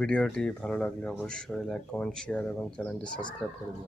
ভিডিওটি ভালো লাগলে অবশ্যই লাইক, কমেন্ট, শেয়ার এবং চ্যানেলটি সাবস্ক্রাইব করে দিন।